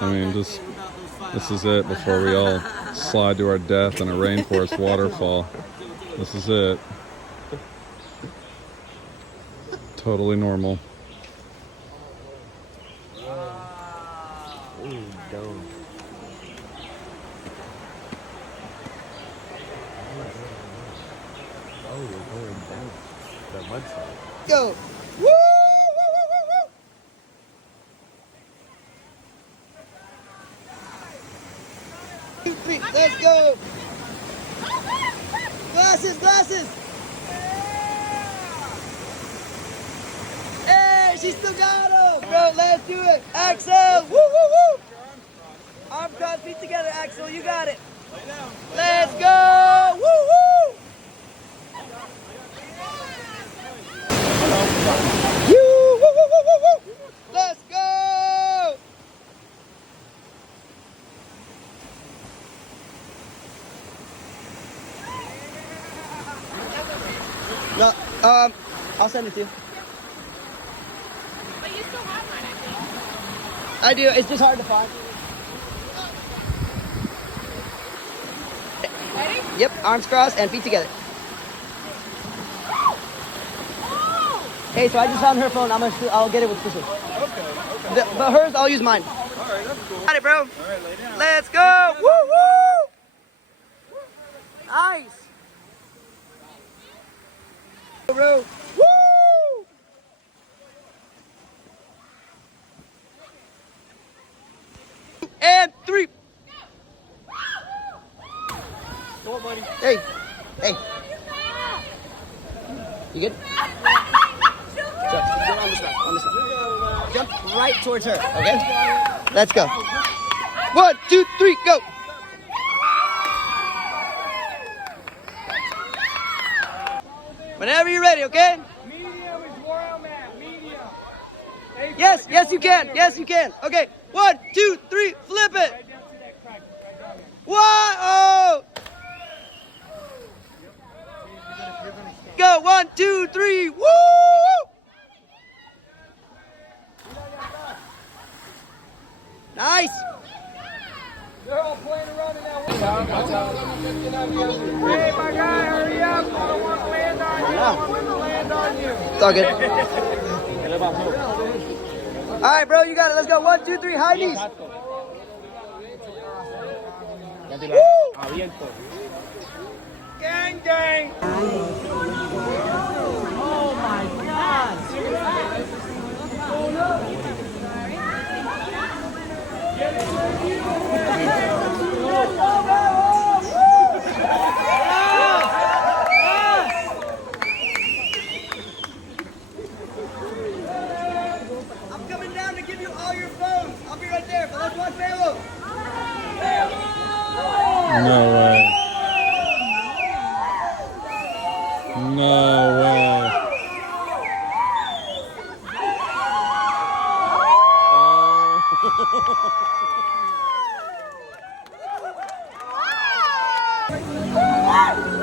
I mean, just this is it before we all slide to our death in a rainforest waterfall. This is it. Totally normal. Go! Woo! Woo! Woo! Woo! Woo! 2, 3, let's go! Glasses, glasses! Hey, she still got him! Bro, let's do it! Axel! Woo, woo, woo! Arm cross, feet together, Axel, you got it! Let's go! Woo, woo! You! Woo, woo, woo, woo, woo! Let's go! No, I'll send it to you. But you still have mine, I think. I do. It's just hard to find. Ready? Yep. Arms crossed and feet together. Oh! Hey, so I just found her phone. I'll get it with Christian. Okay. But hers, I'll use mine. All right, that's cool. Got it, bro. All right, lay down. Let's go. Woo woo. Nice. Bro. Woo. And 3. Come on, buddy. Hey. Hey. You good? So, get on this one. Jump right towards her, okay? Let's go. 1, 2, 3, go. Whenever you're ready, okay? Medium is where I'm at. Medium. Hey, Yes, yes you can. Yes you can. Okay. 1, 2, 3, flip it. right down to that crack. Right down there. One, oh. Go. 1, 2, 3. Woo! Nice. They're all playing around in that way. Hey, my guy, hurry up. I don't want to land on you. I want them to land on you. It's all good. All right, bro, you got it. Let's go. 1, 2, 3, high knees. Woo! Gang, gang. Oh my God. I'm coming down to give you all your phones. I'll be right there, but let's watch Melo. No way. No way. Ah!